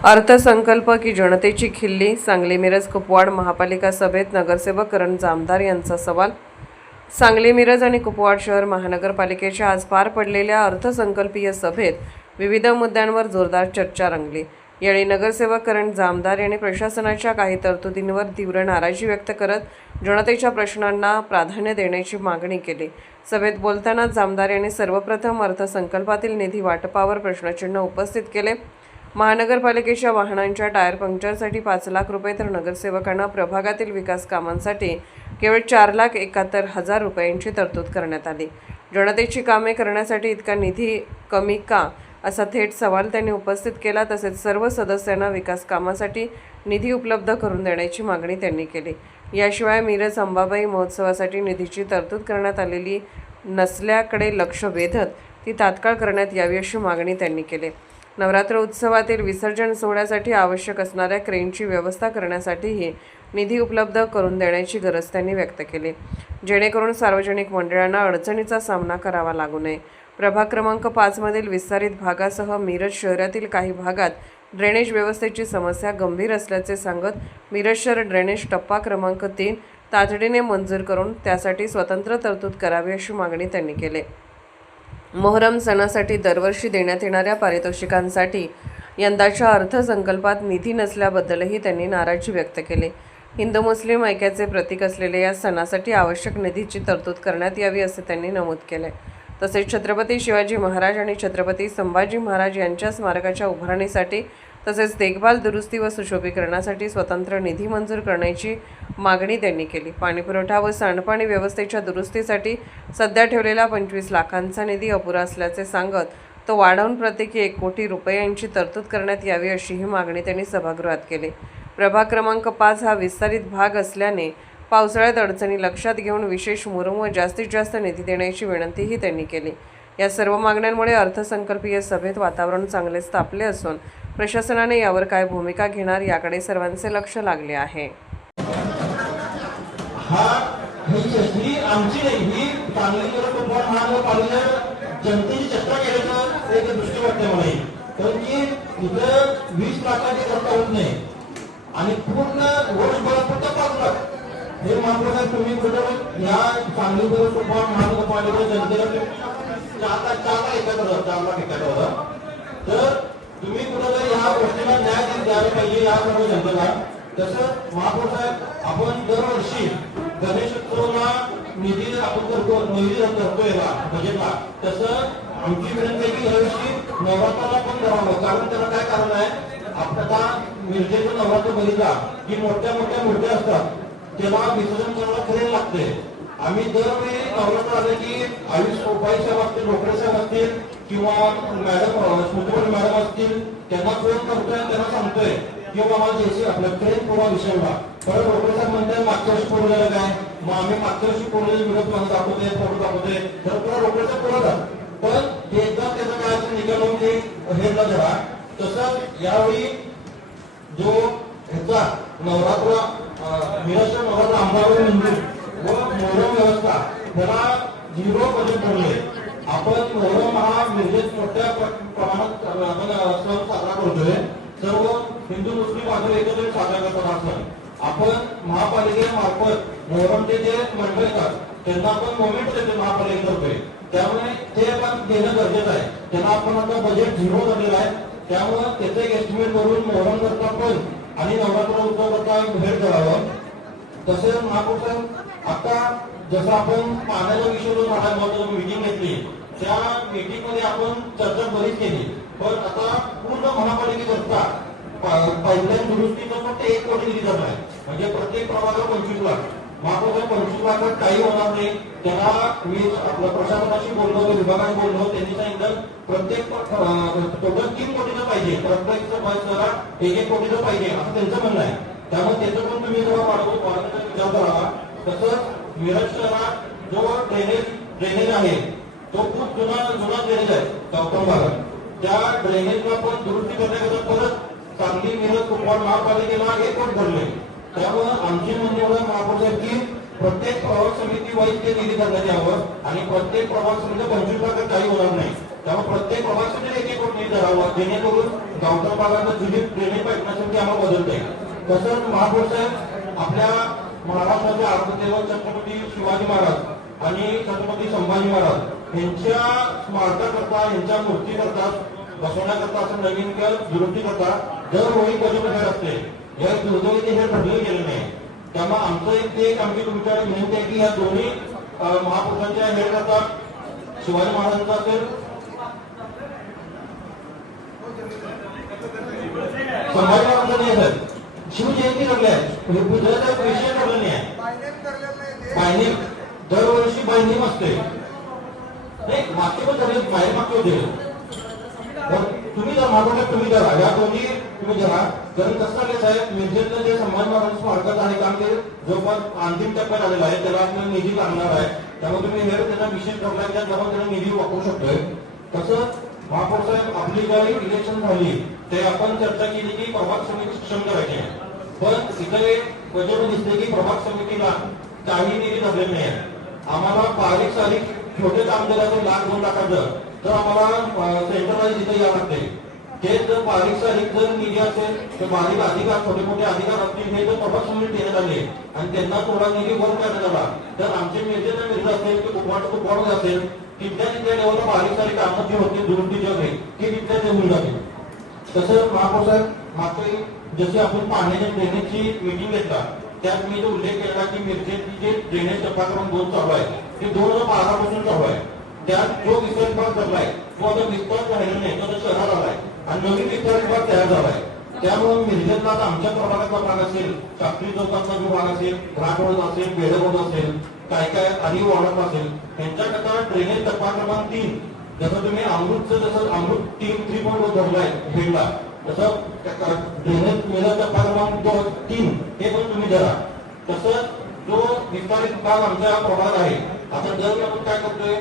अर्थसंकल्प की जनतेची खिल्ली, सांगली मिरज कुपवाड महापालिका सभेत नगरसेवक करण जामदार यांचा सवाल। सांगली मिरज आणि कुपवाड शहर महानगरपालिकेच्या आज पार पडलेल्या अर्थसंकल्पीय सभेत विविध मुद्द्यांवर जोरदार चर्चा रंगली। यावेळी नगरसेवक करण जामदार यांनी प्रशासनाच्या काही तरतुदींवर तीव्र नाराजी व्यक्त करत जनतेच्या प्रश्नांना प्राधान्य देण्याची मागणी केली। सभेत बोलताना जामदार यांनी सर्वप्रथम अर्थसंकल्पातील निधी वाटपावर प्रश्नचिन्ह उपस्थित केले। महानगरपालिकेच्या वाहनांच्या टायर पंक्चरसाठी 5 लाख रुपये तर नगरसेवकांना प्रभागातील विकास कामांसाठी केवळ 4,71,000 रुपयांची तरतूद करण्यात आली। जनतेची कामे करण्यासाठी इतका निधी कमी का, असा थेट सवाल त्यांनी उपस्थित केला। तसेच सर्व सदस्यांना विकास कामासाठी निधी उपलब्ध करून देण्याची मागणी त्यांनी केली। याशिवाय मिरज अंबाबाई महोत्सवासाठी निधीची तरतूद करण्यात आलेली नसल्याकडे लक्ष वेधत ती तात्काळ करण्यात यावी अशी मागणी त्यांनी केली। नवरात्र उत्सवातील विसर्जन सोहळ्यासाठी आवश्यक असणाऱ्या क्रेनची व्यवस्था करण्यासाठीही निधी उपलब्ध करून देण्याची गरज त्यांनी व्यक्त केली, जेणेकरून सार्वजनिक मंडळांना अडचणीचा सामना करावा लागू नये। प्रभाग क्रमांक 5 मधील विस्तारित भागासह मिरज शहरातील काही भागात ड्रेनेज व्यवस्थेची समस्या गंभीर असल्याचे सांगत मिरज शहर ड्रेनेज टप्पा क्रमांक 3 तातडीने मंजूर करून त्यासाठी स्वतंत्र तरतूद करावी अशी मागणी त्यांनी केली। मोहरम सणासाठी दरवर्षी देण्यात येणाऱ्या पारितोषिकांसाठी यंदाच्या अर्थसंकल्पात निधी नसल्याबद्दलही त्यांनी नाराजी व्यक्त केली। हिंदू मुस्लिम ऐक्याचे प्रतीक असलेल्या या सणासाठी आवश्यक निधीची तरतूद करण्यात यावी असे त्यांनी नमूद केले। तसेच छत्रपती शिवाजी महाराज आणि छत्रपती संभाजी महाराज यांच्या स्मारकाच्या उभारणीसाठी तसेच देखभाल, दुरुस्ती व सुशोभीकरणासाठी स्वतंत्र निधी मंजूर करण्याची मागणी त्यांनी केली। पाणीपुरवठा व सांडपाणी व्यवस्थेच्या दुरुस्तीसाठी सध्या ठेवलेला 25 लाखांचा निधी अपुरा असल्याचे सांगत तो वाढवून प्रत्येकी 1 कोटी रुपयांची तरतूद करण्यात यावी अशीही मागणी त्यांनी सभागृहात केली। प्रभाग क्रमांक 5 हा विस्तारित भाग असल्याने पावसाळ्यात अडचणी लक्षात घेऊन विशेष मुरुम व जास्तीत जास्त निधी देण्याची विनंतीही त्यांनी केली। या सर्व मागण्यांमुळे अर्थसंकल्पीय सभेत वातावरण चांगलेच तापले असून प्रशासनाने यावर काय भूमिका घेणार याकडे सर्वांचे लक्ष लागले आहे। जनतेची चर्चा केल्याचं एक दृष्टी वाटते मला, कारण की इथं 20 लाखाची खर्च होत नाही आणि पूर्ण वर्षभरात 5 लाख हे मात्र तुम्ही कुठं या सांगली महानगरपालिका जनतेला 4 लाख एकत्र तर तुम्ही कुठं या गोष्टीला न्याय द्यायला पाहिजे या सर्व जनतेला। तसं महापौर साहेब, आपण दरवर्षी गणेशोत्सवाला निधी आपण करतोय बजेटला, तसं आमची विनंती आहे की यावर्षी नवरात्राला पण करावं। कारण त्याला काय कारण आहे, आता मिरजेचं नवरात्र बघितला की मोठ्या मोठ्या मूर्त्या असतात, त्याला विसर्जन करायला क्रेन लागते। आम्ही दरवेळी नवरात्र आले की आयुष उपाय साहेब असतील, डोकरे साहेब असतील किंवा मॅडम असतील, त्यांना फोन करतोय, त्यांना सांगतोय की बाबा जेसी आपल्या क्रेन पुरा विषयला परत डोकरे साहेब म्हणतात मागच्या वर्षी पुरलेलं काय, मग आम्ही मागच्या वर्षी पुरलेले व्हिडिओ मला दाखवतोय, फोटो दाखवतोय, तर पुरा डोकरे साहेब पुरवतात, पण एकदा त्याचा काय निकाल होऊन ते हेडला जरा। तसंच यावेळी जो ह्याचा नवरात्र मिरजच्या नवरात्र अंबाबाई मंदिर व मोहरम व्यवस्था त्याला 0 बजेट ठरले। आपण मोहरम हा मिरजेत मोठ्या प्रमाणात आपण सण साजरा करतोय, सर्व हिंदू मुस्लिम बांधव एकत्र साजरा करतात हा सण। आपण महापालिकेमार्फत मोहरमचे जे मंडळ येतात त्यांना आपण मोमेंट देतो महापालिकेतर्फे, त्यामुळे ते आपण देणं गरजेचं आहे। त्यांना आपण आता बजेट 0 झालेलं आहे, त्यामुळे त्याचे एक एस्टिमेट करून मोहरम करता पण आणि नवरात्र उत्सव करता भेट करावं। तसेच महापौर साहेब, आता जसं आपण पाण्याचा विषय जो महाराष्ट्रात मीटिंग घेतली, त्या मीटिंग मध्ये आपण चर्चा बरीच केली, पण आता पूर्ण महापालिकेकरता पाईपलाईन दुरुस्तीचा फक्त 1 कोटी निधी झाला आहे, म्हणजे प्रत्येक प्रभागाला 25 लाख। महापौर साहेब, 25 लाखात काही होणार नाही, त्याला मी आपल्या प्रशासनाशी बोललो, विभागाशी बोललो, त्यांनी सांगितलं प्रत्येक टोटल 3 कोटीचं पाहिजे, प्रत्येक शहराला 1-1 कोटीचं पाहिजे असं त्यांचं म्हणणं आहे। त्यामुळे त्याचं पण तुम्ही जेव्हा वाढवण्याचा विचार करावा। तसंच मिरज शहरात जो ड्रेनेज आहे तो खूप जुना ड्रेनेज आहे चौकोन भागात, त्या ड्रेनेजला पण दुरुस्ती करण्याकरता परत सांगली मिरज कुपवाड महापालिकेला 1 कोटी भरले। त्यामुळे आमची म्हणणे महापौर साहेब की प्रत्येक प्रभाग समिती वाईज ते निधी करण्यात यावं आणि प्रत्येक प्रभाग समिती 25 लाख काही होणार नाही, त्यामुळे प्रत्येक प्रभाग समितीला 1-1 कोटी तुम्ही धरावं, जेणेकरून गावठाण भागात जुनी ड्रेनेज पाईपलाईनसाठी आम्हाला बदलता येईल. तसंच महापौर साहेब आपल्या महाराष्ट्राचे आराध्यदैवत छत्रपती शिवाजी महाराज आणि छत्रपती संभाजी महाराज यांच्या स्मारकाकरता, यांच्या मूर्तीकरता बसवण्याकरता असं नवीन दुरुस्ती करता दरवेळी बजेट बाहेर असते. या दुर्दैवी हे ठरलं गेलं नाही. त्यामुळे आमचं एक आमची तुमच्याकडे विनंती आहे की या दोन्ही महापुरुषांच्या हेड करता शिवाजी महाराजांचा असेल, संभाजी महाराजांचा नाही सर, शिवजयंती ठरली आहे, गुजरातचा विषय ठरला नाही आहे. बायनिंग दरवर्षी बायनिंग असते नाही, मागचे पण ठरले, बाहेर मागचे होते. तुम्ही जर मागवले तुम्ही जरा या दोन्ही तुम्ही जरा, कारण कसं झालं साहेब, मिरजेतलं जे संभाजी महाराज स्मारकाचं आहे काम ते जवळपास अंतिम टप्प्यात आलेलं आहे, त्याला आपल्याला निधी लागणार आहे. त्यामुळे तुम्ही हे त्याचा विशेष ठरलाय त्याच्यावर त्याला निधी वापरू शकतोय. तसंच महापौर साहेब आपली ज्यावेळी इलेक्शन झाली ते आपण चर्चा केली की प्रभाग समिती सक्षम करायची आहे. पण इथे बजेट दिसते की प्रभाग समितीला काही निधी झालेला नाही आहे. आम्हाला बारीक सारीक छोटे काम जर असेल 1,00,000-2 लाखाचं तर आम्हाला सेंट्रलाइज इथे यावं लागते. ते जर बारीक सारीक जर निधी असेल तर बारीक अधिकार, छोटे मोठे अधिकार असतील हे जर प्रभाग समिती देण्यात आले आणि त्यांना थोडा निधी वर करण्यात आला तर आमचे मिरजेचा असेल की कुपवाड असेल तिथल्या लेवलला बारीक सारीक कामं जी होती दुरुस्तीची वगैरे ती तिथल्या ते होऊन जाते. तसंच महापौर साहेब मागचे जसे आपण पाण्याच्या ड्रेनेजची मीटिंग घेतला त्यात मी जो उल्लेख केला की मिरजेची जे ड्रेनेज टप्पाक्रमांक 2 चालू आहे ते 2012 पासून चालू आहे. त्यात जो विस्तार विभाग चाललाय तो आता विस्तार राहिला नाही, तो शहरात आलाय आणि नवीन विस्तार विभाग तयार झालाय. त्यामुळे मिरजेतला आता आमच्या प्रभागातला भाग असेल, शास्त्री चौकातला जो भाग असेल, घाटरोड असेल, बेडरोड असेल, काय आणि वॉर्डात असेल, यांच्याकरता ड्रेनेज टप्पा क्रमांक 3 जसं तुम्ही अमृतचं जसं अमृत 3.0 धरलाय हेडला तसं ड्रेनेज मेला टप्पा क्रमांक 3 हे पण तुम्ही धरा. तसंच जो विस्तारित भाग आमच्या प्रभागात आहे, आता दर आपण काय करतोय,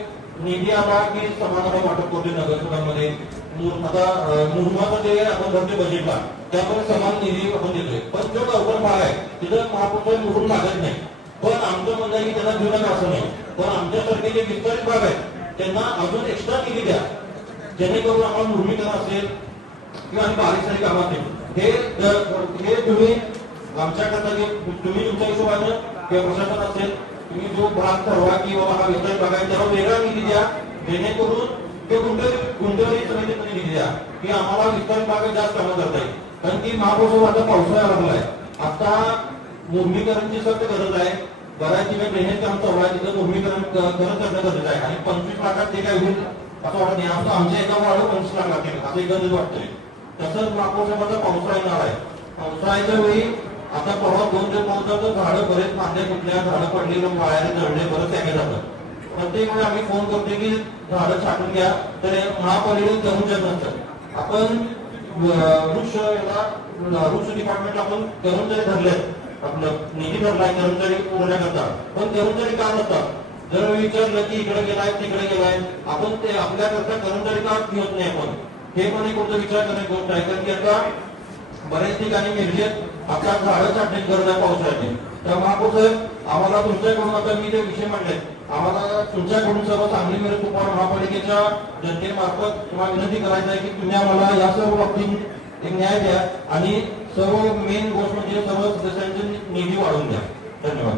निधी आला की समाजाला वाटप करतोय नगरसेवकांमध्ये. आता मुरमाचं जे आपण धरतोय बजेटला त्यामध्ये समान निधी आपण देतोय. पण जो गव्हर्नर भाग आहे तिथं महापौर निवडून लागत नाही. पण आमचं म्हणणं की त्यांना देऊ नका असं नाही, पण आमच्यासारखे जे विस्तारित भाग आहेत त्यांना अजून एक्स्ट्रा निधी द्या, जेणेकरून आम्हाला मुरमीकरण असेल किंवा बारीक सारी कामं असेल हे तुम्ही आमच्याकरता जे तुम्ही तुमच्या हिशोबानं किंवा प्रशासन असेल तुम्ही जो भाग ठरवा की बाबा हा विस्तारित भाग आहे त्याला वेगळा निधी द्या, जेणेकरून ते गुंतवणूक समितीमध्ये निधी द्या की आम्हाला विस्तारित भागात जास्त कामं करता येईल. कारण की महापौर आता पावसाळा लागलाय, आता मुरमीकरणची सक्त गरज आहे. बऱ्याच ठिकाणी ड्रेनेज काम चालू आहे, तिथं मुरमीकरण करणं गरजेचं आहे आणि 25 लाखात ते काय होईल असं वाटत नाही. आमच्या एका वाढ 25 लाख लागतील असं एक गरज वाटतंय. तसंच महापौर साहेबांचा पावसाळा येणार आहे. पावसाळ्याच्या वेळी आता परवा 2 ते 5 तर झाडं बरेच फांद्या कुठल्या झाडं पडली वाळ्याने जळले बरंच त्यागे जातात. प्रत्येक वेळी आम्ही फोन करतो की झाडं छाटून घ्या, तर महापालिकेत करून देत नसतात. आपण वृक्ष डिपार्टमेंट आपण कर्मचारी धरले, आपलं निधी धरलाय कर्मचारी पुरवण्याकरता, पण कर्मचारी का नसतात. जर विचारलं की इकडे गेलाय तिकडे गेलाय, आपण ते आपल्याकरता कर्मचारी का घेत नाही आपण, हे पण एक कोणता विचार करण्याची गोष्ट आहे. कारण की आता बऱ्याच ठिकाणी मिरजेत आता झाडं छाटण्याची गरज आहे पावसाळ्याची. तर महापौर साहेब आम्हाला तुमच्याकडून आता मी ते विषय मांडले, आम्हाला तुमच्याकडून सर्व सांगली मिरज कुपवाड महापालिकेच्या जनतेमार्फत तुम्हाला विनंती करायचं आहे की तुम्ही आम्हाला या सर्व बाबतीत एक न्याय द्या आणि सर्व मेन गोष्ट म्हणजे सर्व सदस्यांचे निधी वाढवून द्या. धन्यवाद.